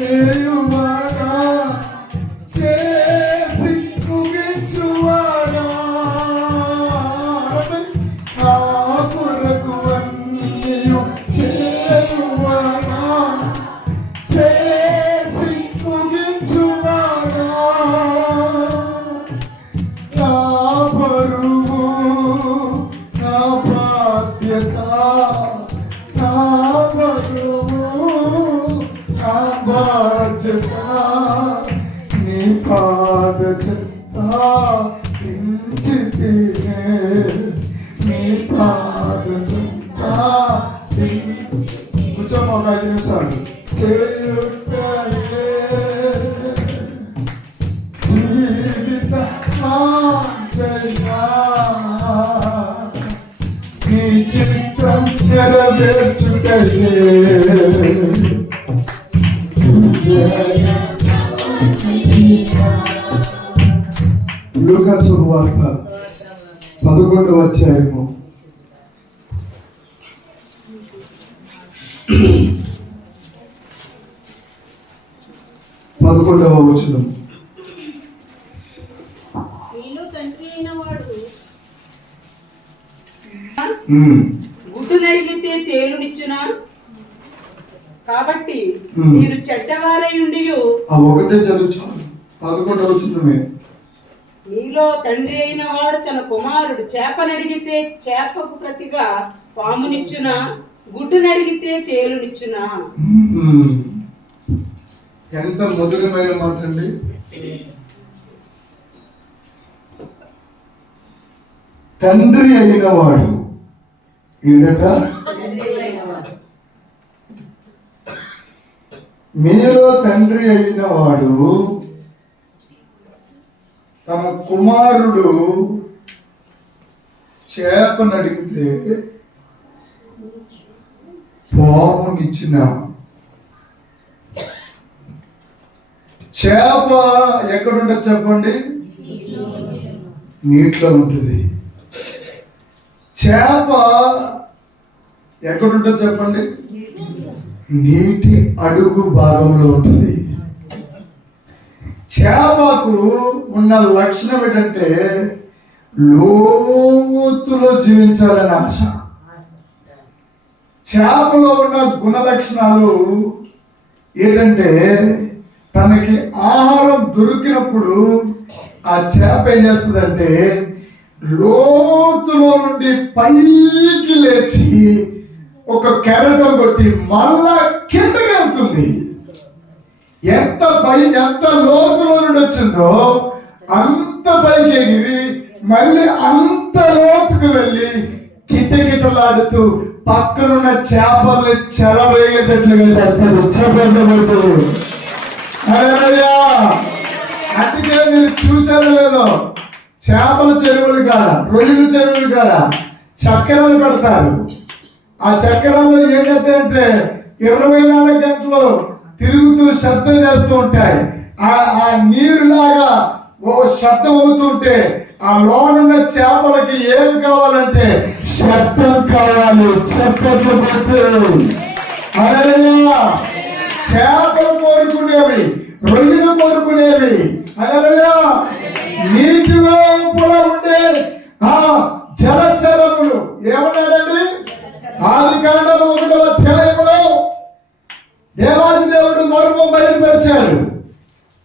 చేయువాడా చేసి ముగించువాడా నా కొరకు అన్నియు చేయువాడా చేసి ముగించువాడా నా బరువు నా బాధ్యత నా బరువు నా బాధ్యత నీ పాద చెత్త ఇంచితినే నీ పాద చెత్త కూర్చోమో ఒక 5 నిమిషాలు జీవిత నీ చిత్తం నెరవేర్చుటయే లూకా శుభవార్త 11వ అధ్యాయము 11వ వచనం. గుడ్డు నడిగితే తేలునిచ్చునా? కాబట్టి మీరు చెడ్డవారై ఉండి ఒకటే చదువు 11వ వచనమే. మీలో తండ్రి అయిన వాడు తన కుమారుడు చేపనడిగితే చేపకు ప్రతిగా పామునిచ్చునా? గుడ్డు నడిగితే తేలునిచ్చునా? ఎంత మధురమైన మాట అండి. తండ్రి అయిన వాడు ఈడట మీలో తండ్రి అయిన వాడు తన కుమారుడు చేపను అడిగితే పామునిచ్చిన. చేప ఎక్కడుంటుంది చెప్పండి? నీటిలో ఉంటుంది. చేప ఎక్కడుంటుంది చెప్పండి? నీటి అడుగు భాగంలో ఉంటుంది. చేపకు ఉన్న లక్షణం ఏంటంటే లోతులో జీవించాలని ఆశ. చేపలో ఉన్న గుణ లక్షణాలు ఏంటంటే తనకి ఆహారం దొరికినప్పుడు ఆ చేప ఏం చేస్తుందంటే లోతులో నుండి పైకి లేచి ఒక కెరటం కొట్టి మళ్ళా కిందకి వెళ్తుంది. ఎంత లోతులో నుండి వచ్చిందో అంత పైకి ఎగిరి మళ్ళీ అంత లోతుకు వెళ్ళి కిటకిటలాడుతూ పక్కనున్న చేపల్ని చెలవేగేటట్లుగా చేస్తాడు. చేపలు అందుకే మీరు చూసారో లేదో, చేపల చెరువులు కాడ, రొయ్యల చెరువులు కాడ చక్రాలు పెడతారు. ఆ చక్రాలు ఏం చేస్తాయంటే 24 గంటలు తిరుగుతూ శబ్దం చేస్తూ ఉంటాయి. ఆ నీరులాగా ఓ శబ్దం అవుతుంటే ఆ లోనున్న చేపలకి ఏం కావాలంటే శబ్దం కావాలి. చేపలు కోరుకునేవి, రొయ్యలు కోరుకునేవి. నీటి లోపల ఉండే ఆ జలచరములు ఏమన్నాడండి? ఆదికాండము 1వ అధ్యాయములో దేవాది దేవుడు మర్మం బయలుపరిచాడు.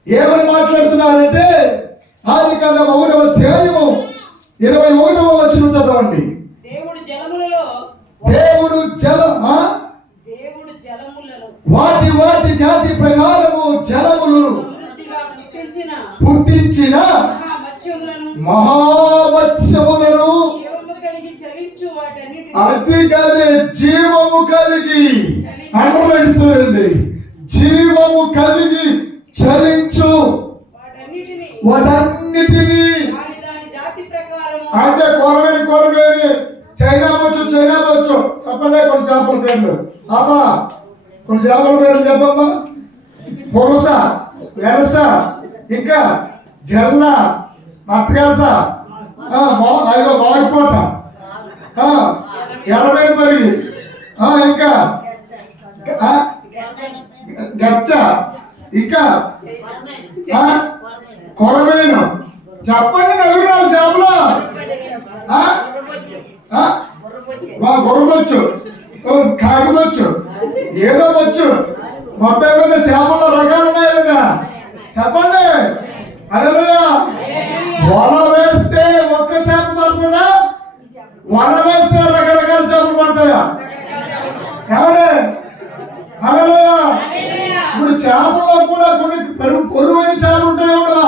ఏమని మాట్లాడుతున్నారంటే ఆదికాండము 1వ అధ్యాయము 21వ వచనం చదవండి. దేవుడు వాటి జాతి ప్రకారము జలములు పుట్టించిన మహామత్స్యములను అతిగది జీవము కలిగి చూడండి, జీవము కలిగి చలించు వాటన్నిటినీ అంటే కొరమేని చైనా వచ్చు చెప్పండి. కొన్ని చేపల పేర్లు అమ్మా, కొన్ని చేపల పేర్లు చెప్పమ్మా. పొరస, వెరస, ఇంకా జల్ల, మత్యాస, మాగిపోట, ఎర్రవేరు పరిగి, ఇంకా గచ్చ, ఇంకా కొరమేను. చెప్పండి నలుగురు నాలుగు చేపలు. గొర్రబొచ్చు, కాకిబొచ్చు, ఏదో వచ్చు. మొత్తం మీద చేపల్లో రకాలు ఉన్నాయి కదా. చెప్పండి. హల్లెలూయా. వల వేస్తే ఒక్క చేప పడుతుందా? వల వేస్తే రకరకాల చేపలు పడతాయా? ఏమండి? హల్లెలూయా. ఇప్పుడు చేపల్లో కూడా కొన్ని పొరువైన చేపలు ఉంటాయి కూడా.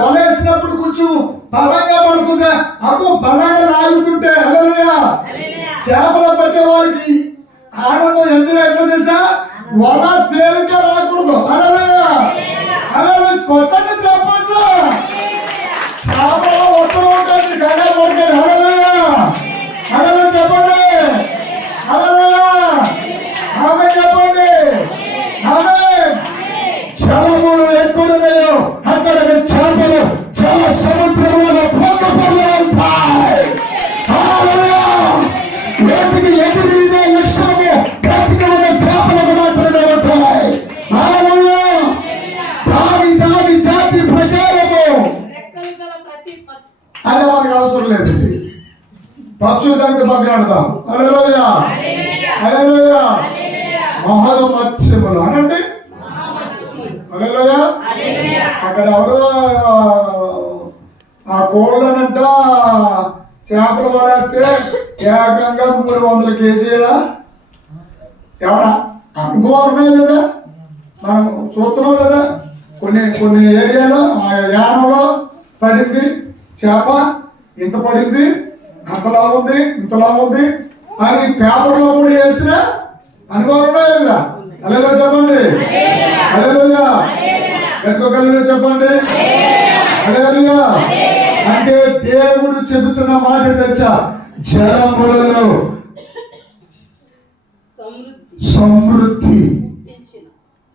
వల వేసినప్పుడు కొంచెం బలంగా పడుతుంటే, అప్పు బలంగా లాగుతుంటే, హల్లెలూయా, చేపలు పట్టే వారికి ఆనందం ఎందుకు ఎట్లా తెలుసా? వల తేలిక రాకూడదు. హల్లెలూయా. హల్లెలూయా. కొట్టండి చెప్పండి. చేపల మొత్తం ఉంటుంది, కంగారు పడకండి. హల్లెలూయా. హల్లెలూయా చెప్పండి. హల్లెలూయా. ఆమేన్ చెప్పండి. ఆమేన్. జలములు ఎక్కడున్నాయో అక్కడ చేపలు జల సముద్రంలో పొందుతూనే ఉంటాయి. హల్లెలూయా. వేటికి ఎదురీదే లక్ష్యము బ్రతికిన చేపలకు మాత్రమే ఉంటాయి. హల్లెలూయా. దావి జాతి ప్రకారము అదే మనకు అవసరం లేదు. ఇది పక్షుల దగ్గర పక్కన ఆడతాం. హల్లెలూయా. హల్లెలూయా. మహోమత్స్యములు అనండి. హల్లెలూయా. అక్కడ ఎవరో ఆ కోళ్ళనంట చేపలు పడేస్తే ఏకంగా 300 కేజీల ఎవరా అనుభవాలు ఉన్నాయి కదా. మనం చూస్తున్నాం కదా. కొన్ని ఏరియాలో యానంలో పడింది చేప, ఇంత పడింది, అంతలా ఉంది, ఇంతలా ఉంది అని పేపర్లో కూడా వేసిన అనుభవం ఉన్నాయి కదా. హల్లెలూయా చెప్పండి. హల్లెలూయా. గట్టిగా చెప్పండి. హల్లెలూయా. అంటే దేవుడు చెబుతున్న మాట తెలుసా? జలములలో సమృద్ధి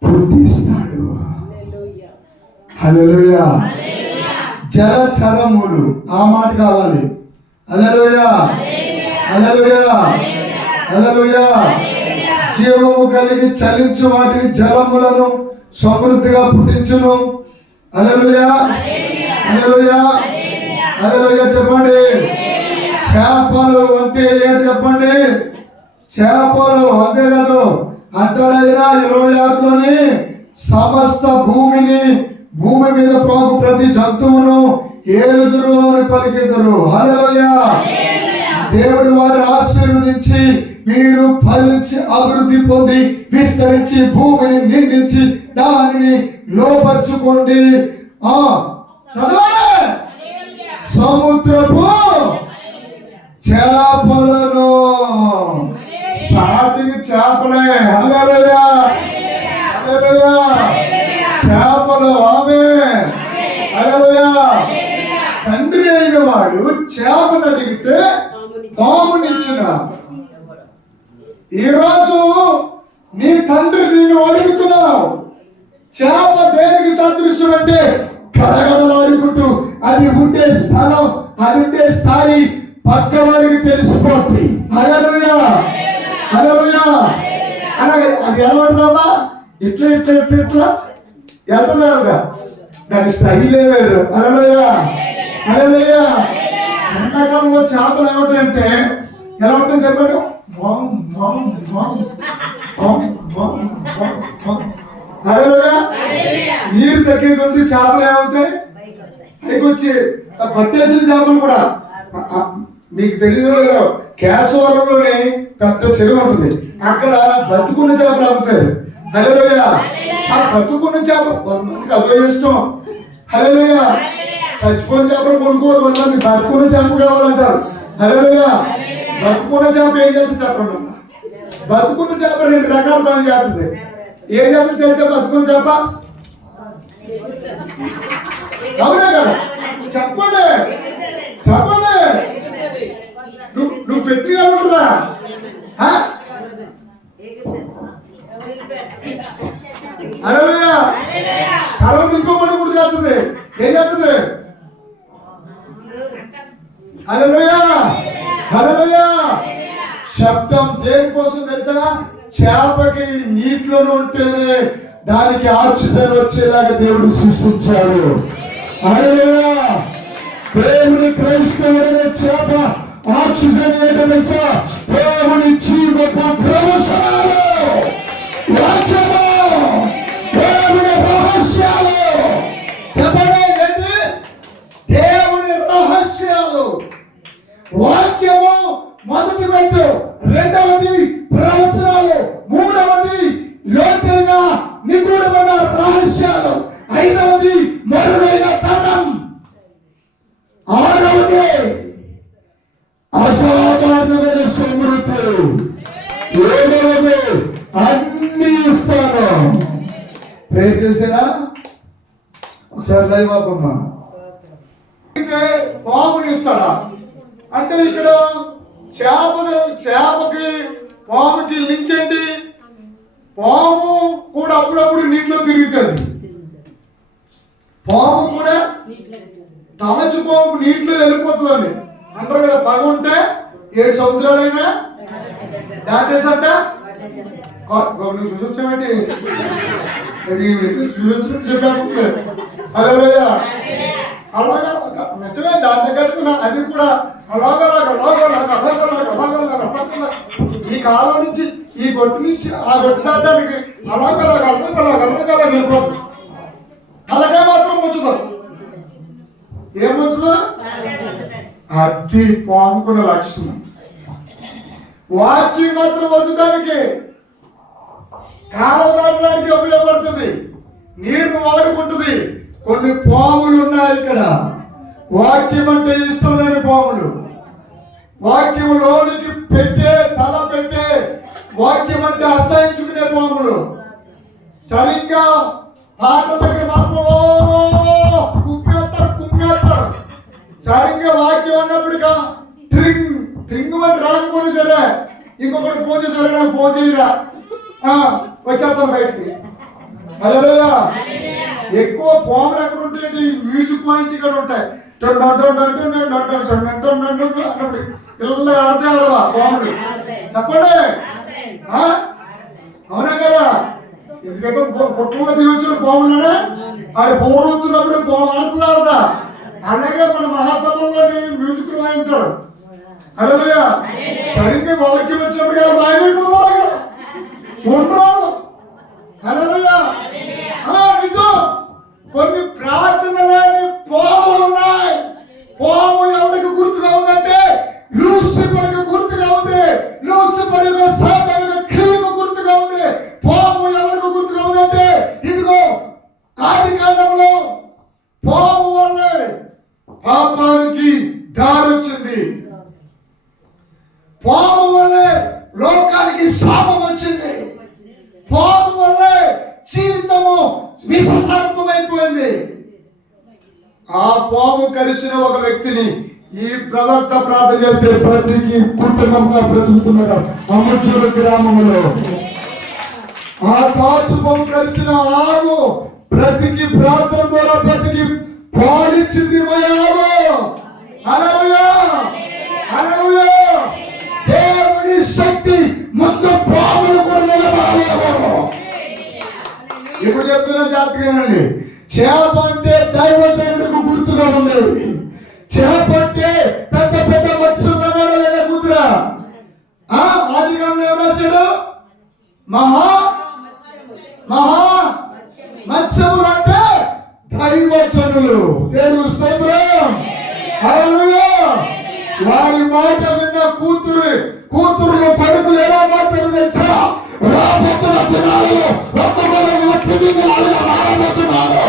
పుట్టిస్తాడు. హల్లెలూయా. జలచరములు ఆ మాట కావాలి. హల్లెలూయా. హల్లెలూయా. హల్లెలూయా. జీవము కలిగి చలించు వాటిని జలములను సమృద్ధిగా పుట్టించును. హల్లెలూయా. హల్లెలూయా. హల్లెలూయా చెప్పండి. చేపలు అంటే ఏంటి చెప్పండి? చేపలు అంతే కాదు. అంటాడైనా 26లోని సమస్త భూమి మీద ప్రాకు ప్రతి జంతువును ఏలుదురు అని పలికిదురు. హల్లెలూయా. దేవుడు వారిని ఆశీర్వదించి మీరు ఫలించి అభివృద్ధి పొంది విస్తరించి భూమిని నిండించి దానిని లోపరుచుకోండి. చదవండి. సముద్రపు చేపలను. స్టార్టింగ్ చేపలే. హల్లెలూయా. హల్లెలూయా. చేపలు. ఆమేన్. హల్లెలూయా. తండ్రి అయిన వాడు చేపను అడిగితే పామునిచ్చున. ఈరోజు నీ తండ్రి నిన్ను అడుగుతున్నావు. చేప దేనికి సదృశ్యం అంటే గడగడలాడుకుంటూ అది ఉండే స్థలం, అది ఉండే స్థాయి పక్క వారికి తెలిసిపోతుంది. హల్లెలూయా. హల్లెలూయా. అలాగే అది ఎలా ఉంటుందమ్మా? ఇట్లా ఇట్లా ఇట్లా ఇట్లా వెళ్తున్నారుగా. దాని స్టైలే వేరు. హల్లెలూయా. హల్లెలూయా. ఎండాకాలంలో చేపలు ఏమిటంటే ఎలా ఉంటుంది చెప్పండి? నీరు తగ్గే కొద్ది చేపలు ఏమవుతాయి? పైకి వచ్చి పట్టేసిన చేపలు కూడా. మీకు తెలియదు, కేశవరంలోనే పెద్ద చెరువు ఉంటుంది. అక్కడ బతుకున్న చేపలు అమ్ముతారు. హల్లెలూయా. ఆ బతుకున్న చేప కొంతమందికి అదో ఇష్టం. హల్లెలూయా. చచ్చిపోయిన చేపలు కొనుక్కోరు. కొంతమంది బతుకున్న చేప కావాలంటారు. హల్లెలూయా. బతుకున్న చేప ఏం చేస్తుంది చెప్పండి? బతుకున్న చేప 2 రకాల పని చేస్తుంది. ఏం చేస్తుంది తెలుసా? బతుకున్న చేప అవునా కదా? చెప్పండి. చెప్పండి. నువ్వు పెట్టి ఉంటున్నా హల్లెలూయా. తర్వాత ఇంకో పని కూడా చేస్తుంది. ఏం చేస్తుంది? హల్లెలూయా. హల్లెలూయా. శబ్దం దేనికోసం తెలుసా? చేపకి నీటిలో ఉంటేనే దానికి ఆక్సిజన్ వచ్చేలాగా దేవుడు సృష్టించాడు. హల్లెలూయా. దేవుని క్రైస్తవుడైన చేప ఆక్సిజన్ ఏంటంటే దేవుని జీవపు ప్రవచనాలు, వాక్యము, దేవుని రహస్యాలు. చెప్పండి ఏంటి? దేవుని రహస్యాలు. వాక్యము మొదటి పెట్టు, రెండవది ప్రవచనాలు, మూడవది లోతైన నిగూఢమైన రహస్యాలు, ఐదవది మరుగైన ధనం, ఆరవది అసాధారణమైన సమృద్ధి, ఏడవది అన్ని ఇస్తాను. ప్రే చేసినా ఒకసారి దైవమ్మ పాముని ఇస్తాడా అంటే ఇక్కడ చేపకి పాముకి లింక్ ఏంటి? పాము కూడా అప్పుడప్పుడు నీటిలో తిరుగుతుంది. పాము కూడా తాచు పాము నీటిలో వెళ్ళిపోతుంది అంటారు కదా. పగ ఉంటే 7 సముద్రాలైనా దాటేసట. నువ్వు చూసొచ్చావేంటి? చెప్పాను. అలాగా నిజమే, దాని దగ్గర అది కూడా ఈ కాలం నుంచి ఈ గొట్టు నుంచి ఆ గొట్టు దాటానికి అలాగలా వెళ్ళిపోతుంది. అలాగే మాత్రం ఉంచుతారు. ఏముంచుతారు? అది పాముకున్న లక్షణం. వాక్యం మాత్రం వద్దుదానికి కాలం దాటడానికి ఉపయోగపడుతుంది, నీరు వాడుకుంటుంది. కొన్ని పాములు ఉన్నాయి ఇక్కడ. వాక్యం అంటే ఇష్టం లేని పాములు, వాక్యం లోనికి పెట్టే తల పెట్టే, వాక్యం అంటే అసహించుకునే పాములు. సరిగ్గా పాట దగ్గర మాత్రం కుమ్మేస్తారు. సరిగ్గా వాక్యం అన్నప్పుడుగా ట్రింగ్ అని రాకపోతే సరే ఇంకొకటి ఫోన్ చేశారు, నాకు ఫోన్ చేయరా వచ్చేస్తాం బయటికి. హల్లెలూయా. ఎక్కువ పాములు ఎక్కడ ఉంటాయి? మ్యూజిక్ పాయింట్స్ ఇక్కడ ఉంటాయి. పిల్లలు ఆడితే ఆడవా పాములు? చెప్పండి. అవునా కదా? ఎందుకంటే పుట్టలో దిగొచ్చిన పాములనే ఆడు పౌరుతున్నప్పుడు పాము ఆడుతుంది ఆడదా? అలాగే మన మహాసభలో మ్యూజిక్ వాయింటారు. హల్లెలూయా. సరిగ్గా వాక్యం వచ్చినప్పుడు కదా మాయమైపోతారు అక్కడ ఉండరాదు. హల్లెలూయా. నిజం. కొన్ని ప్రార్థనలేని పాములు ఉన్నాయి. పాము ఎవరికి గుర్తుగా ఉందంటే లూసిఫర్కి గుర్తుగా ఉంది. లూసిఫర్ యొక్క సాతాను క్రియకు గుర్తుగా ఉంది. పాము ఎవరికి గుర్తుగా ఉందంటే ఇదిగో ఆదికాండంలో పాము వల్లే పాపానికి దారి వచ్చింది. పాము వల్లే లోకానికి శాపం వచ్చింది. పాము వల్లే జీవితము విషసర్పమైపోయింది. ఆ పాము కలిసిన ఒక వ్యక్తిని ఈ ప్రవక్త ప్రార్థన చేస్తే బ్రతికి కుటుంబంగా బ్రతుకుతున్నాడు అమ్మచూరు గ్రామంలో. ఆ తాచు పాము కలిసిన ఆవు బ్రతికి ప్రార్థన ద్వారా బ్రతికి పాలించింది దేవుడి శక్తి ముందు పాములు కూడా నిలబడలేవు. ఇప్పుడు చెప్తున్న జాతకండి. చేప అంటే దైవజనుడికి గుర్తుగా ఉండేది. చేప అంటే పెద్ద పెద్ద మత్స్యున్నాడా కుదురా? ఆదికాండంలో ఏం రాశాడు? మహా మత్స్యములు అంటే దైవజనులు. దేవుని స్తోత్రం. హల్లెలూయా. వారి మాట విన్న కూతురులు కొడుకులు ఎలా మాట్లాడు తెలుసా? రాబోతున్న దినాలలో ఒక్కొక్కరు మారబోతున్నారు.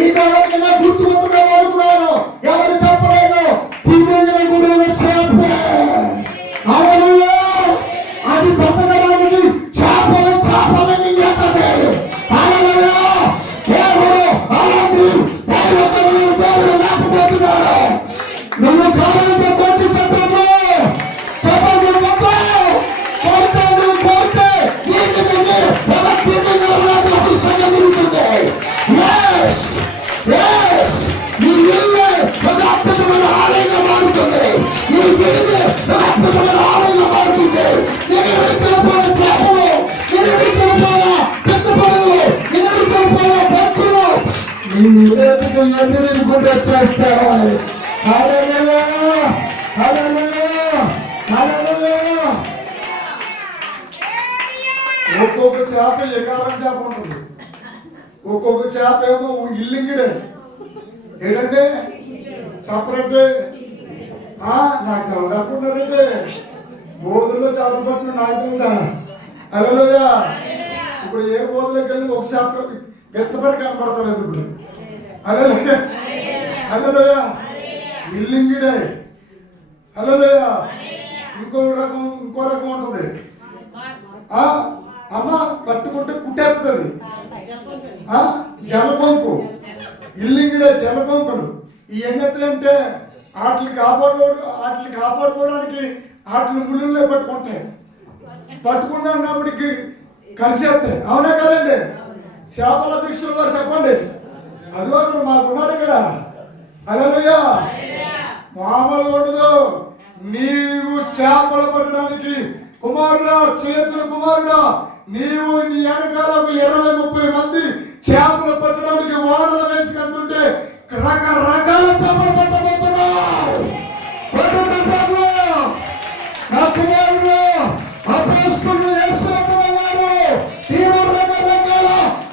ఈ కాలంలో గుర్తుగా వాడుకున్నాను. ఎవరు చెప్పలేదు? తిరిగిన గురువుల చేపే. అది బతకడానికి చేపలని చేస్తుంది. దేవుడు అలాంటి దైవజనులు లేకపోతున్నాడు. నువ్వు కాలంలో కొట్టి చెప్పము చెప్పండి. ఎన్ని గుడి వచ్చేస్తాయి. హల్లెలూయా, హల్లెలూయా, హల్లెలూయా. ఒక్కొక్క చేప ఎకారం చేప ఉంటుంది, ఒక్కొక్క చేప ఏమో ఇల్లింగిడే. ఏంటంటే సపరేట్ నాకు తప్పకుండారండి. బోధుల్లో చేప పట్టిన నాకు ఉందా? హల్లెలూయా. ఇప్పుడు ఏ బోధులోకి వెళ్ళి ఒక చేప గెత్తపడి కనపడతలేదు ఇప్పుడు. హల్లెలూయా, హల్లెలూయా. ఇల్లింగిడే. హల్లెలూయా. ఇంకో రకం ఉంటుంది. అమ్మ పట్టుకుంటే కుట్టేస్తుంది. జలకొంకు, ఇల్లింగిడే జలకొంకులు. ఈ అంటే వాటిని కాపాడుకోవడానికి వాటిని ముళ్ళులే పట్టుకున్నప్పటికి కలిసేస్తాయి. అవునా కదండి? చేపల దీక్షలు వారు చెప్పండి. అదివరకు మాకున్నారు ఇక్కడ. హల్లెలూయా. మామూలుగా ఉండదు. నీవు చేపలు పట్టడానికి కుమారుడా, చేతుల కుమారుడా, నీవు నీ వెనకాల 20-30 మంది చేపలు పట్టడానికి ఓడలు వేసి కంటుంటే రకరకాల చేపలు పట్టబోతున్నావు. నా కుమారుడు అపోస్తలులు యేసుక్రీస్తు వారు నీవు రకరకాల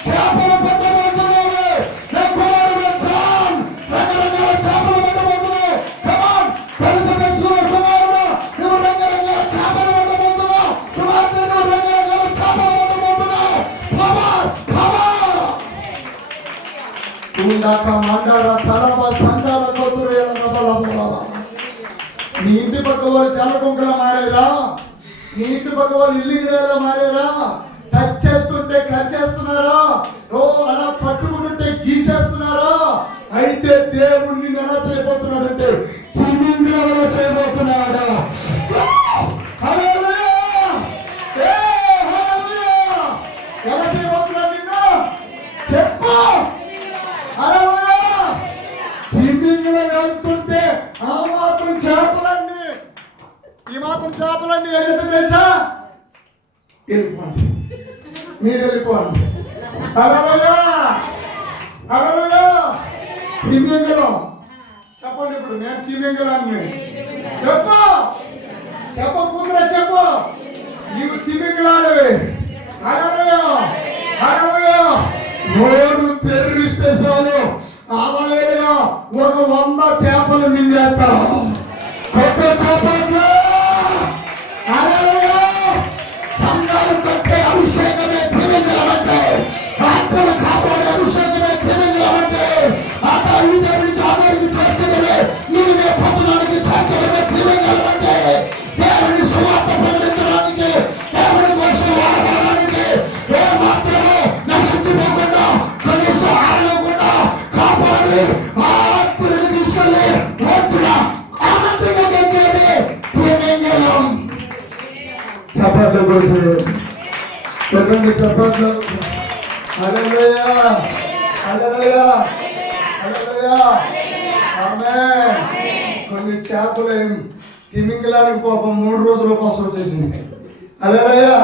చేపలు పట్టబోతున్నావు. నా కుమారుడు జాన్ రకరకాల చేపలు పట్టబోతున్నావు. కమాన్ తల్లిదండ్రుల కుమారుడు, నువ్వు రకరకాల చేపలు పట్టబోతున్నావు. కుమార్తె, నువ్వు రకరకాల చేపలు పట్టబోతున్నావు. నీ ఇంటి పక్క వాళ్ళు జలకొంకలా మారేరా? నీ ఇంటి పక్క వాళ్ళు ఇల్లింగిడేలా మారేరా? టచ్ చేస్తుంటే కట్ చేస్తున్నారా? అలా పట్టుకుంటుంటే గీసేస్తున్నారా? అయితే దేవుడు నిన్ను ఎలా చేయబోతున్నాడంటే తిమింగలంలా చేయబోతున్నాడా? ఎలా చేయబోతున్నాడు నిన్ను చెప్పు. తిమింగలం వెళ్తుంటే ఆ మాత్రం చేపలన్నీ, ఈ మాత్రం చేపలన్నీ ఏదైతే తెలుసా? వెళ్ళిపోండి, మీరు వెళ్ళిపోండి. హల్లెలూయా, హల్లెలూయా. తిమింగలం చెప్పండి. ఇప్పుడు నేను తిమింగలాన్ని చెప్పకుండా చెప్పు. నీవు తిమింగలాడవే. హల్లెలూయా, హల్లెలూయా. నోరు తెరిస్తే చాలు అవలేదుగా 100 చేపలు మింగేస్తాం. గొప్ప చేపలు. హల్లెలూయా. సంఘాలు కట్టే అభిషేకమే తిమింగలం అంటే, ఆత్మను కాపాడే అభిషేకమే తిమింగలం అంటే, ఆ దేవుడికి చర్చలే నీవే పొందడానికి చర్చలే తిమింగలం అంటే, దేవుని సువార్త ప్రకటించడానికి, దేవుని కోసం వాడడానికి, ఏ మాత్రమే నశించిపోకుండా కనీసం ఆడకుండా కాపాడి ఆత్మను తీసుకెళ్ళి ఒడ్డున ఆనందంగా దొరికేది తిమింగలం. చప్పట్లు కొట్టి చెప్పండి, చప్పట్లు. హల్లెలూయా, హల్లెలూయా, హల్లెలూయా. ఆమేన్. కొన్ని చేపలు తిమింగలానికి పాపం 3 రోజుల కోసం వచ్చేసింది. హల్లెలూయా,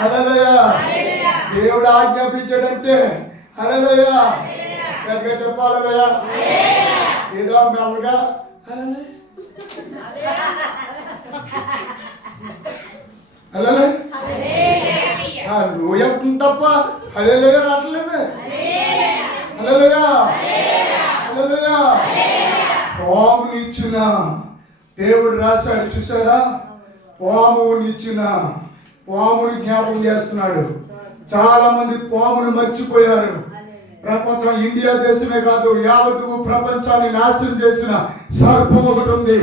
హల్లెలూయా. దేవుడు ఆజ్ఞాపించాడంటే హల్లెలూయా గట్టిగా చెప్పాలి. హల్లెలూయా. ఏదో మెల్లగా నువ్వు ఎంత తప్ప హల్లెలూయా రావట్లేదు. హల్లెలూయా, హల్లెలూయా. పామునిచ్చిన దేవుడు రాశాడు చూసారా? పామునిచ్చిన పాముని జ్ఞాపకం చేస్తున్నాడు. చాలా మంది పామును మర్చిపోయారు. ప్రపంచం, ఇండియా దేశమే కాదు, యావత్తు ప్రపంచాన్ని నాశనం చేసిన సర్పం ఒకటి ఉంది.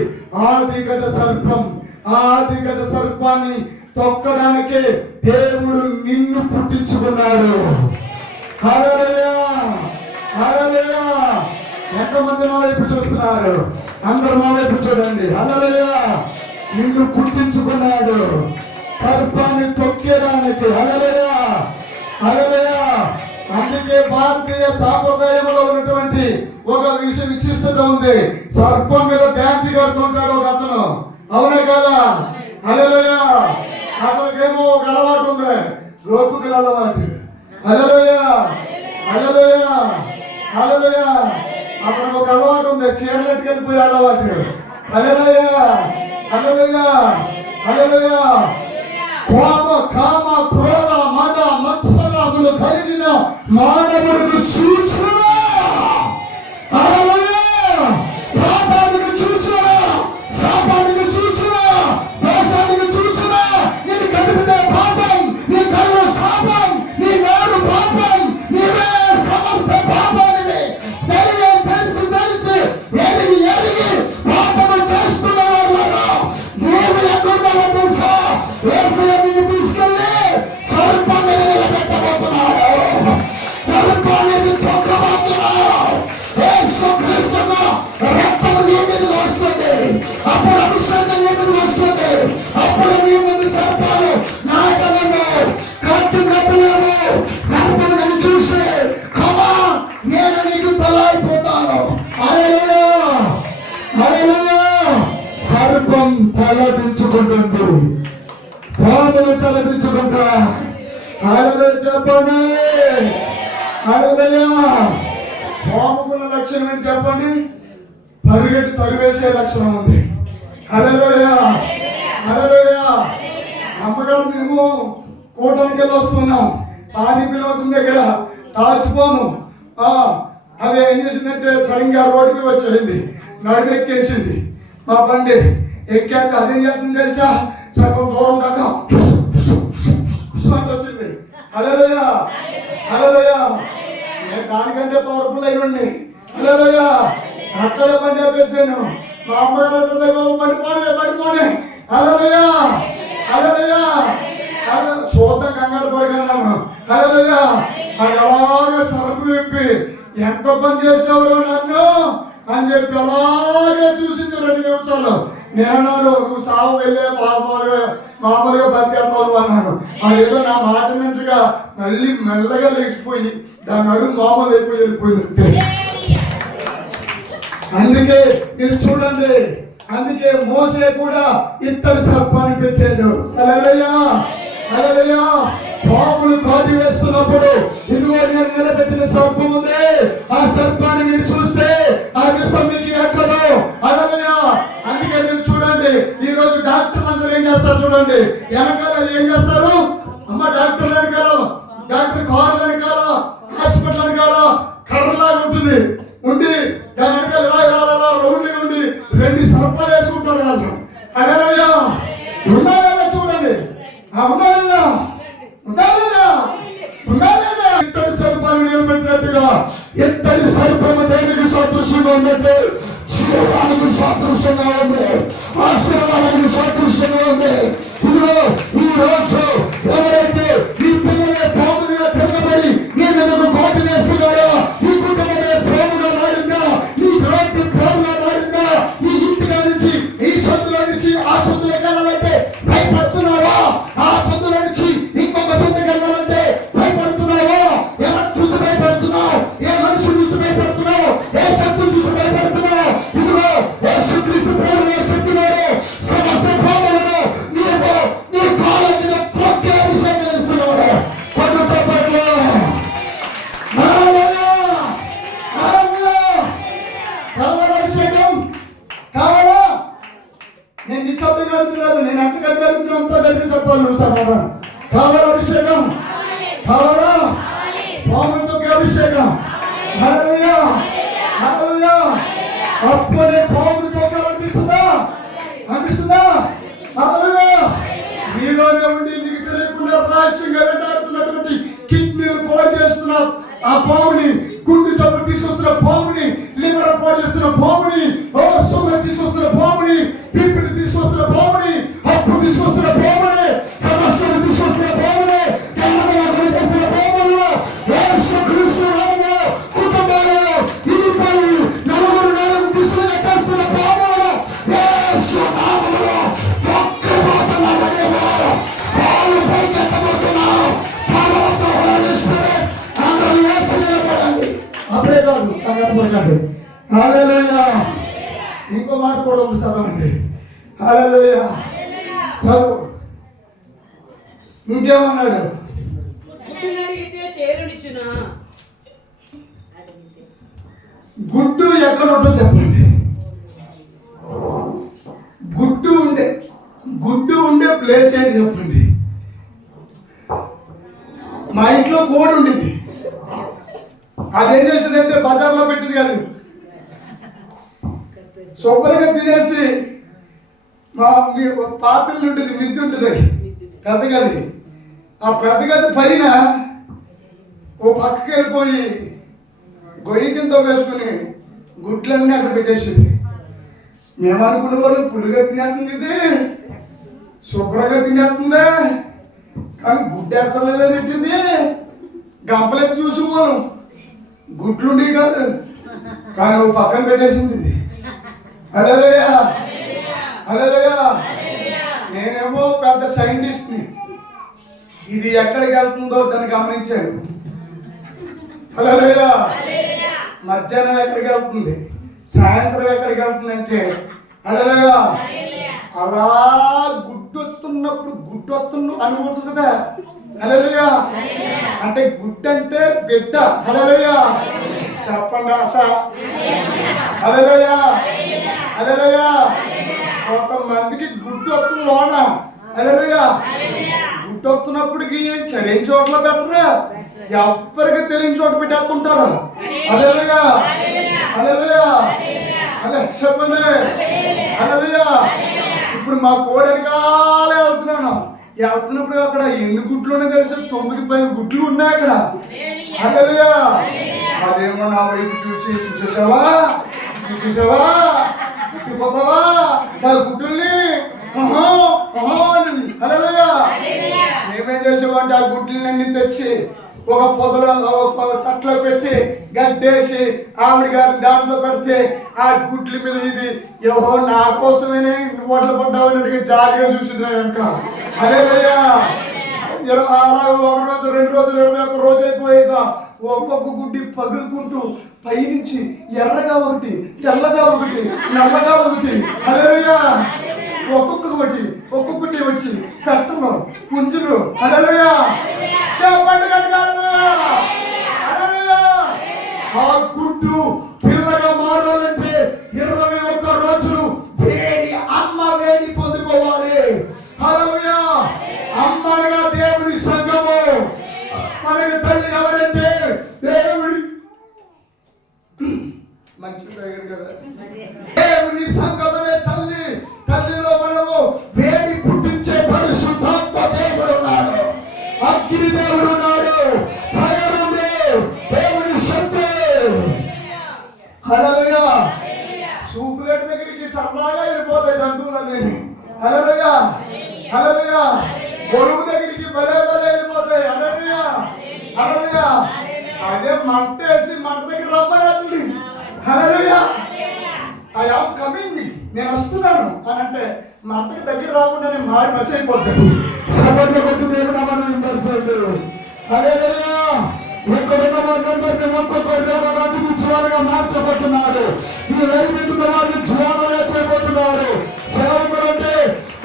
ఆదిగత సర్పం. ఆదిగత సర్పాన్ని తొక్కడానికి దేవుడు నిన్ను పుట్టించుకున్నాడు. హల్లెలూయా, హల్లెలూయా. ఎంతమంది మా వైపు చూస్తున్నారు? అందరూ మా వైపు చూడండి. హల్లెలూయా. నిన్ను పుట్టించుకున్నాడు సర్పాన్ని తొక్కేదానికి. హల్లెలూయా, హల్లెలూయా. అందుకే భారతీయ సాంప్రదాయంలో ఉన్నటువంటి ఒక విశిష్టత ఉంది. సర్పం మీద డ్యాన్స్ కడుతుంటాడు ఒక అతను. అవునా కదా? హల్లెలూయా. అతనికేమో ఒక అలవాటు ఉంది, గోపికల అలవాటు. హల్లెలూయా, హల్లెలూయా, హల్లెలూయా. ఉంది, చీరలెట్టుకు వెళ్ళిపోయి ఆడవాటి. హల్లెలూయా హల్లెలూయా హల్లెలూయా. కోప కామ క్రోధ మద మత్సరములు కలిగిన మానవులకు సూచన. పాపానికి సూచన, శాపానికి సూచన, దోషానికి సూచన. నేను కనిపితే పాపం, నీ కళ్ళు శాపం, నీ నోరు పాపం, నీవే సమస్త పాపాన్ని తెలిసి ఎరిగి పాపము చేస్తున్న వాళ్ళను నీవు ఎక్కడున్నావో తెలుసా? యేసయ్య నిన్ను తీసుకెళ్ళి సర్పం మీద నిలబెట్టబోతున్నాడు. సర్పాన్ని తొక్కబోతున్నాడు. యేసుక్రీస్తు రక్తం నీ మీదకి వస్తుంది, అప్పుడు అభిషేకం నీ మీదకి వస్తుంది. అప్పుడు నీ ముందు సర్పాలు నాటలేవు, కట్టలేవు. సర్పం నేను చూసి కమా నేను నీకు తల అయిపోతాను. హల్లెలూయా హల్లెలూయా. సర్పం తలదించుకుంటుంది, పాములు తలదించుకుంటా. హల్లెలూయా చెప్పండి. హల్లెలూయా. పాముకున్న లక్షణం ఏంటి చెప్పండి? పరిగెట్టి తరివేసే లక్షణం ఉంది. హల్లెలూయా హల్లెలూయా. అమ్మగారు మేము కూటానికి వెళ్ళి వస్తున్నాం, పాని పిలవతం దగ్గర తాచిపోము. అది ఏం చేసిందంటే సరిగ్గా రోడ్డుకి వచ్చేసింది, నడిపెక్కేసింది. మా బండి ఎక్కాక అదేం చేస్తుంది తెలుసా? సగం దూరం దాకా వచ్చింది. హల్లెలూయా హల్లెలూయా. నేను దానికంటే పవర్ఫుల్ అయినండి. హల్లెలూయా. అక్కడ బండి ఆపేసాను. మా అమ్మగారు పడిపోనే. హల్లెలూయా హల్లెలూయా. చూద్దాం, కంగారు పడుకున్నాము. హల్లెలూయా. అది అలాగే సరుకు విప్పి ఎంత పని చేసేవారు నన్ను అని చెప్పి అలాగే చూసింది 2 నిమిషాలు. నేనన్నాను, నువ్వు సాగు వెళ్ళే మామూలుగా బతికేస్తావు అన్నాను. అదేదో నా మాట విన్నట్టుగా మళ్ళీ మెల్లగా లేచిపోయి దాని అడుగు మామూలు అయిపోయి వెళ్ళిపోయింది. అందుకే ఇది చూడండి, అందుకే మోసే కూడా ఇత్తడి సర్పాన్ని పెట్టాడు. హల్లెలూయా హల్లెలూయా. పాములు కాటి వేస్తున్నప్పుడు ఇదిగో నేను నిలబెట్టిన సర్పం ఉంది, ఆ సర్పాన్ని మీరు చూస్తే ఆ విషం మీకు ఎక్కదు. హల్లెలూయా. అందుకే మీరు చూడండి, ఈ రోజు డాక్టర్లు అందరూ ఏం చేస్తారు చూడండి, వెనకాల ఏం చేస్తారు? అమ్మ డాక్టర్లు వెనకాల, డాక్టర్ కార్లు వెనకాల, హాస్పిటల్ వెనకాల కర్రలాగా ఉంటుంది, ఉండి దాని వెనకాల రౌండ్ ఉండి 2 సర్పాలు వేసుకుంటారు వాళ్ళు. హల్లెలూయా. ఉండాలన్నా చూడండి, ఉండాలన్నా ఇత్తడి సర్పాన్ని నిలబెట్టినట్టుగా ఇత్తడి సర్పము దేనికి సదృశ్యంగా ఉన్నట్టు జీవానికి సదృశ్యంగా ఉంది, ఆశీర్వాదానికి సదృశ్యంగా ఉంది. ఇదిగో ఈ రోజు ఎవరైతే ఈ పిల్లలే పాములుగా తిరగబడి నీ మీద కోటి వేస్తున్నారో, ఈ కుటుంబమే పాముగా మారిందా, నీ రోడ్డు పాముగా మారిందా, నీ ఇంటిగా నుంచి ఈ సొంతులో నుంచి ఆ సొంతులకు వెళ్ళాలంటే భయపడుతున్నావా? ఆ సొంతులో నుంచి ఇంకొక సొంతకు వెళ్ళాలంటే భయపడుతున్నావా? ఎవరు చూసి భయపడుతున్నావు? ఏ మనుషులు చూసి భయపడుతున్నావు? ఏ శక్తులు చూసి భయపడుతున్నావు? ఇదిగో యేసుక్రీస్తు ప్రభువు చెప్తున్నారు, సమస్త పాములను నీవు నీ కాళ్ళ మీద త్రొక్కే అభిషేకం ఇస్తున్నాడు. కొట్టు చప్పట్లు. హల్లెలూయా హల్లెలూయా. కావాలా అభిషేకం? కావాలా? నేను నిశ్శబ్దంగా అడుగుతున్నాను, నేను ఎంత గట్టిగా అడుగుతున్నా అంత గట్టిగా చెప్పాలి. నువ్వు సమాధానం. కావాలా అభిషేకం? కావాలా? పాములతో అభిషేకం. హల్లెలూయా హల్లెలూయా. అప్పుడే పాములు తోకాలనిపిస్తుందా? అనిపిస్తుందా? హల్లెలూయా. నీలోనే ఉండి నీకు తెలియకుండా రహస్యంగా వెంటాడుతున్నటువంటి కిడ్నీలు పాడు చేస్తున్న ఆ పాముని, గుండె జబ్బు తీసుకొస్తున్న పాముని, లివర్ పాడు చేస్తున్న పాముని, షుగర్ తీసుకొస్తున్న పాముని, బీపీని తీసుకొస్తున్న పాముని, అప్పు తీసుకొస్తున్న పాముని, సమస్యలు తీసుకొస్తున్న పాముని, చేస్తున్న పాములు యేసుక్రీస్తు నామములో కుటుంబాలలో ఇరుపలు 4 దిశలుగా చేస్తున్న పాములు యేసు నామములో ఒక్కబోతున్నామేమో. పాలు పైకెత్తబోతున్నాం. పాలవతో హోలీ స్పిరిట్ అందరూ లేచి నిలబడండి. అప్పుడే కాదు, కంగారు పడకండి. హల్లెలూయా. ఇంకో మాట కూడా ఉంది, చదవండి. హల్లెలూయా. చదువు. ఇంకేమన్నాడు? గుడ్డునడిగితే తేలునిచ్చునా? గుడ్డు ఎక్కడ ఉంటుందో చెప్పండి. గుడ్డు ఉండే ప్లేస్ ఏంటి చెప్పండి. మా ఇంట్లో కోడి ఉండేది. అదేం చేసిందంటే బజార్లో పెట్టింది కాదు, శుభ్రంగా తినేసి మా పాత్రలు ఉంటుంది, మిద్ది ఉంటుంది పెద్ద గది. ఆ పెద్ద గది పైన ఓ పక్కకి వెళ్ళిపోయి గొయ్యి కింద వేసుకుని గుడ్లన్నీ అక్కడ పెట్టేసింది. మేము అనుకునే వాళ్ళు పులిగా తినేస్తుంది, ఇది శుభ్రంగా తినేస్తుందే, కానీ గుడ్డు ఎత్తలేదో తిట్టింది. గంపలెత్తి చూసుకోను, గుడ్లుండి కాదు, కానీ ఓ పక్కన పెట్టేసింది ఇది. హల్లెలూయా, హల్లెలూయా. నేనేమో పెద్ద సైంటిస్ట్ని, ఇది ఎక్కడికి వెళ్తుందో దాన్ని గమనించాడు. హల్లెలూయా. మధ్యాహ్నం ఎక్కడికి వెళ్తుంది, సాయంత్రం ఎక్కడికి వెళ్తుంది అంటే హల్లెలూయా. అలా గుడ్డు వస్తున్న అనుకుంటుంది కదా. హల్లెలూయా. అంటే గుడ్డు అంటే బిడ్డ. హల్లెలూయా. చెప్పండి ఆశ. హల్లెలూయా, హల్లెలూయా. కొంతమందికి గుడ్డు వస్తుంది లోన. హల్లెలూయా. గుడ్డు వస్తున్నప్పటికి చరిని చోట్ల పెట్టరు, ఎవరికి తెలియని చోట పెట్టేస్తుంటారు. హల్లెలూయా, హల్లెలూయా, అదే చెప్పండి. హల్లెలూయా. ఇప్పుడు మా కోడెనకాలే వెళ్తున్నప్పుడు అక్కడ ఎన్ని గుడ్లు తెలుసు, 9 పైన గుడ్లు ఉన్నాయి అక్కడ. హల్లెలూయా. అదేమో నా వైపు చూసి చూసేసావా గుడ్డిపోతావా నా గుడ్డుల్ని అన్నది. హల్లెలూయా. మేమేం చేసామంటే ఆ గుడ్లన్నీ తెచ్చి ఒక తట్లో పెట్టి గడ్డేసి ఆవిడ గారిని దాంట్లో పెడితే ఆ గుడ్ల మీద ఇది ఏహో నా కోసమేనే ఓట్లు పడ్డామన్నట్టుగా జాలిగా చూసింది ఇంకా. హల్లెలూయా. అలా 1 రోజు 2 రోజులు 21 రోజు అయిపోయాక ఒక్కొక్క గుడ్డి పగులుకుంటూ పైనుంచి ఎర్రగా ఒకటి, తెల్లగా ఒకటి, నల్లగా ఒకటి. హల్లెలూయా. ఒక్కొక్కటి వచ్చి కట్టలు పుంజులు. హల్లెలూయా. చెప్పండి హల్లెలూయా. ఆ గుడ్డు పిల్లగా మారాలంటే 21 రోజులు వేడి అమ్మ వేడి పొందుకోవాలి. హల్లెలూయా. అమ్మగా దేవుడి సంఘము. మనకి తల్లి ఎవరంటే దేవుడి మంచి కదా, దేవుడి సంఘమే తల్లి. తల్లిలో మనము వేడి పుట్టించే పరిశుద్ధాత్మ దేవుడు ఉన్నాడు, అగ్ని దేవుడు ఉన్నాడు, దేవుడి శక్తి. హల్లెలూయా. సూపులేటి దగ్గరికి సరదాగా వెళ్ళిపోతాయి జంతువులన్నీ. హల్లెలూయా, హల్లెలూయా. గొడుగు దగ్గరికి భలే వెళ్ళిపోతాయి. హల్లెలూయా, హల్లెలూయా. అదే మంటేసి మంట దగ్గర రమ్మనండి. హల్లెలూయా. ఐ యామ్ కమింగ్, నేను వస్తున్నాను అని అంటే మంటకి దగ్గర రాకుండానే మాడి మసి అయిపోతుంది. సభలో కొట్టు దేవుడు అమలు పరిచయండి. హల్లెలూయా. మార్చబోతున్నాడు. ఈ రైతు వారిని జ్వాలగా చేయబోతున్నాడు. సేవకుడు అంటే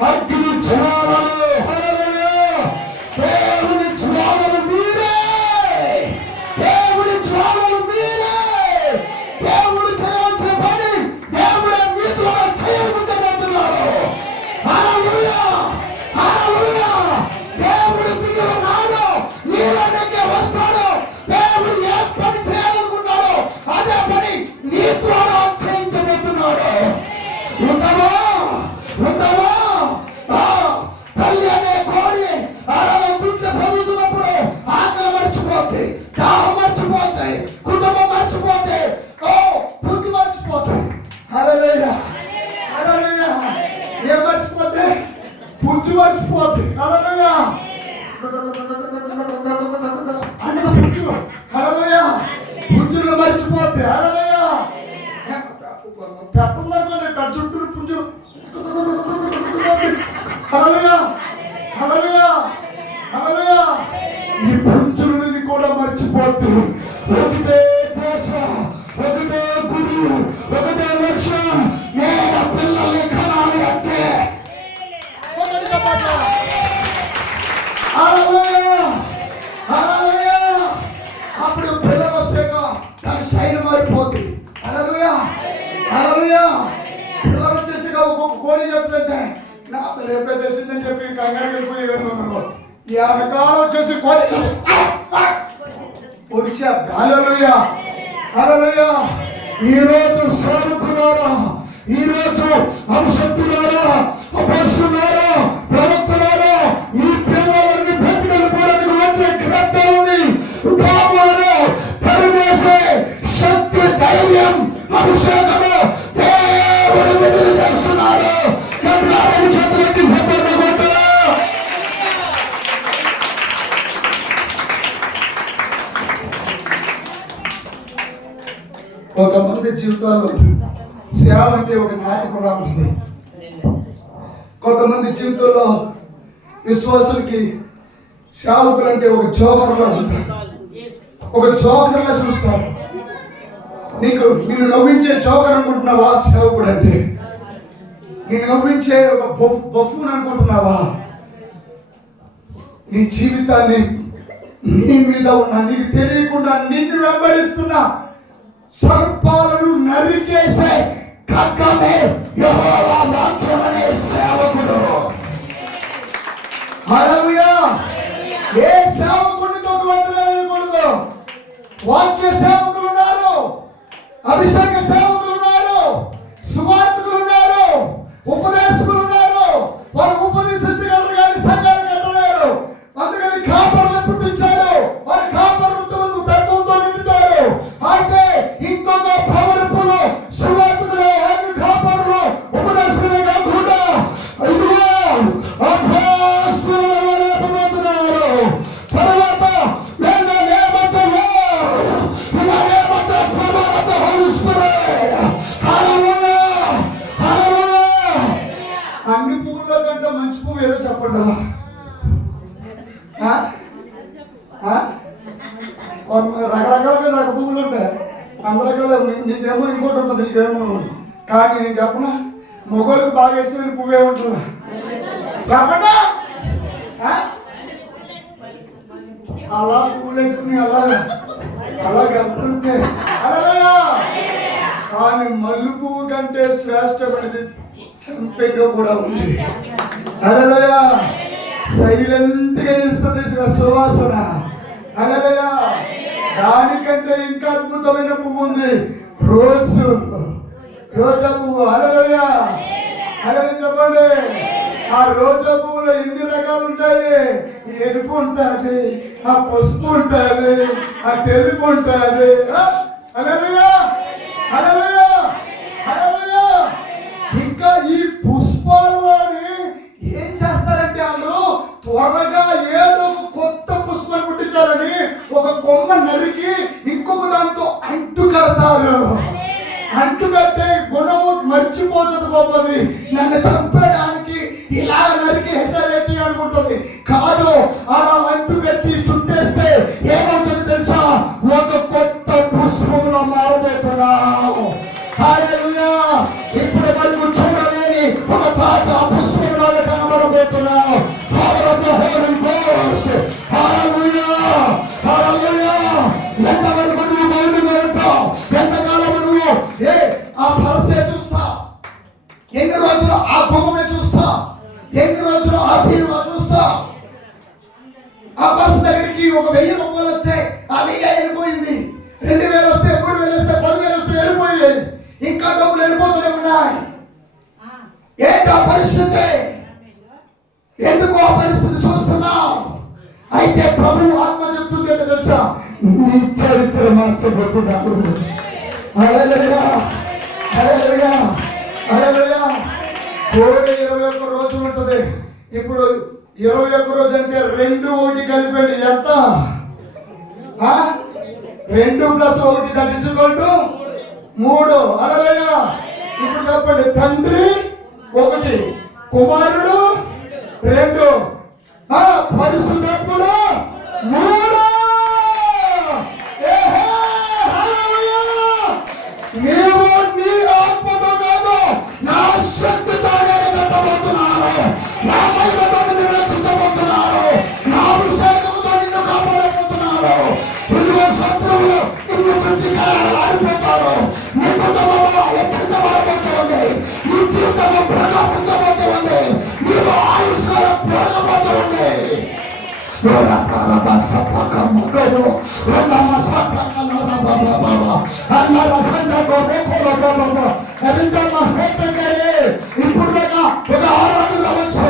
అగ్ని జ్వాలలు. దేవుని జ్వాలలు మీరే, దేవుని జ్వాలలు మీరే. దేవుడు చేయాల్సిన పని దేవుడే మీ ద్వారా చేయబోతున్నాడు. హల్లెలూయా, హల్లెలూయా. దేవుడు దిగిన నాడు నీలోనే వస్తాడు. దేవుడు ఏ పని చేయాలనుకున్నాడో అదే పని నీ ద్వారా చేయించబోతున్నాడు. ఉంటావా? తల్లి అనే కోడి అరవై గుడ్లు పొందుతున్నప్పుడు ఆకలి మర్చిపోతే, దాహం మర్చిపోతే, కుటుంబం మర్చిపోతే, బుద్ధి మర్చిపోతే. హల్లెలూయా, హల్లెలూయా. ఏం మర్చిపోతే? బుద్ధి మర్చిపోతే. హల్లెలూయా. హల్లెలూయా. పుంజులు మర్చిపోతే. హల్లెలూయా. పెట్టండి చుట్టూ పుంజు. హల్లెలూయా, హల్లెలూయా, హల్లెలూయా. ఈ పుంజులని కూడా మర్చిపోతే ఒకటే దేశ, ఒకటే గురి, ఒకటే లక్ష్యం, నేను పిల్లల్ని కనాలి అంటే. హల్లెలూయా, హల్లెలూయా. అప్పుడు పిల్లలు వస్తాక తన స్టైల్ మారిపోతుంది. హల్లెలూయా. పెట్టేసిందని చెప్పి కంగారు వెళ్ళిపోయేది. ఈ వెనకాల వచ్చేసి కొట్టి హల్లెలూయా హల్లెలూయా. ఈ రోజు సేవకులారా, ఈ రోజు అభిషక్తులారా, అపొస్తలులారా, ప్రవక్తలారా, మీ పిల్లలని పెట్టుకోవడానికి వచ్చే గ్రంథాలని బాబులను తరిమేసే శక్తి, ధైర్యం, అభిషేకము దేవుడు విడుదల చేస్తున్నాడు. కొంతమంది జీవితాల్లో సేవ అంటే ఒక నాటకం ఉంటుంది. కొంతమంది జీవితంలో విశ్వాసులకి సేవకులు అంటే ఒక జోకర్లా ఉంటారు, ఒక జోకర్లా చూస్తారు. నిన్ను నవ్వించే జోకర్ అనుకుంటున్నావా సేవకుడు అంటే? నిన్ను నవ్వించే ఒక బఫూన్ అనుకుంటున్నావా? నీ జీవితాన్ని నీ మీద ఉన్న నీకు తెలియకుండా నిన్ను వెంబడిస్తున్నా సర్పాలను నరికేసే ఖడ్గమే యెహోవా వాక్యమనే సేవకుడు. హల్లెలూయా. ఏ సేవకుడితో వెళ్ళకూడదు. వాక్య సేవకులు ఉన్నారు, అభిషేక సేవకులు ఉన్నారు, సువార్తికులు ఉన్నారు, ఉపదేశకులు ఉన్నారు. వారు ఉపదేశించగలరు కానీ సంఘాలు కట్టలేరు. అందుకని కాపర్లు పుట్టించాడు. వారి కాపర్లతో తత్వంతో నిండుతారు. అయితే ఇంకొక పవర్ఫుల్ సువార్తికులు, కాపర్లు, ఉపదేశకులే కాకుండా ఇదిగో అపోస్తలుల వలె పొందుతున్నారు. తర్వాత అన్ని పువ్వుల్లో కంటే మంచి పువ్వు ఏదో చెప్పండి. రకరకాలుగా రక పువ్వులు ఉంటాయి. అందరకాల నీకేమో ఇంకోటి ఉంటుంది, నీకేమో ఉంటుంది. కానీ నేను చెప్పనా, మొగోళ్ళకి బాగా ఇష్టమైన పువ్వు ఏముంటుందా చెప్పండి. అలా పువ్వులు పెట్టుకుని అలాగే వెళ్తుంటే కానీ మల్లు పువ్వు కంటే శ్రేష్టమైనది చంపెట్టు కూడా ఉంది. హల్లెలూయా. సైలెంట్ గా ఇస్తుంది సువాసన. హల్లెలూయా. దానికంటే ఇంకా అద్భుతమైన పువ్వు ఉంది, రోజా పువ్వు. హల్లెలూయా హల్లెలూయా చెప్పండి. ఆ రోజా పువ్వులో ఎన్ని రకాలు ఉంటాయి. ఎరుపు ఉంటుంది, ఆ పసుపు ఉంటుంది, ఆ తెలుపు ఉంటుంది. హల్లెలూయా హల్లెలూయా హల్లెలూయా. ఇంకా ఈ పుష్పాలని ఏం చేస్తారంటే వాళ్ళు త్వరగా ఏదో ఒక కొత్త పుష్పాలు పుట్టించాలని ఒక కొమ్మ నరికి ఇంకొక దాంతో అంటు కడతారు. అంటు కట్టే గుణము మర్చిపోతుంది గొప్పది. నన్ను చంపడానికి ఇలా నరికి హెసరెట్టి అనుకుంటుంది. కాదు, అలా అంటు కట్టి చుట్టేస్తే ఏమవుతుంది తెలుసా? ఒక కొత్త పుష్పంలో మారబోతున్నావు. హల్లెలూయా. ఇప్పుడు మనకు చూడలేని ఒక తాజా పుష్పంలో కనబడబోతున్నావు. ఎంతవరకు నువ్వు మౌనంగా ఉంటావు? ఎంతకాలం నువ్వు ఆ ఫలసే చూస్తా? ఎన్ని రోజులు ఆ కొమ్మనే చూస్తా? ఎన్ని రోజులు ఆ బీరువా చూస్తా? ఆ బస్ దగ్గరికి ఒక 1000 రూపాయలు వస్తే ఆ 1000 వెళ్ళిపోయింది. 2000 వస్తే, 3000 వస్తే, 10,000 వస్తే వెళ్ళిపోయాయి. ఇంకా డబ్బులు వెళ్ళిపోతూనే ఉన్నాయి. ఏంటి ఆ పరిస్థితి? ఎందుకు ఆ పరిస్థితి చూస్తున్నావు? అయితే ప్రభువు ఆత్మ చెప్తుంది ఏంటో తెలుసా? నీ చరిత్ర మార్చబోతున్నాడు. హల్లెలూయా హల్లెలూయా హల్లెలూయా. 21 రోజులు ఉంటుంది. ఇప్పుడు 21 రోజు అంటే 2 1 కలిపండి ఎంత? 2 + 1 దట్టించుకోండు 3. హల్లెలూయా. ఇప్పుడు చెప్పండి, తండ్రి 1, కుమారుడు 2, పరిశుద్ధాత్ముడు 3. నీవు నీ ఆత్మతో కాదు, నా శక్తితో నేను కట్టబోతున్నాను. నా మహిమతో నిన్ను రక్షించబోతున్నాను. నా అభిషేకంతో నిన్ను కాపాడబోతున్నాను. ఇదిగో శత్రువులు నిన్ను చూసి ఆడిపోతారు. నీ కుటుంబంలో హెచ్చరించబడబోతుంది. నీ జీవితంలో ప్రకాశించబోతుంది. నీవు ఇప్పుడు ఒక 6 రోజులు కావచ్చు,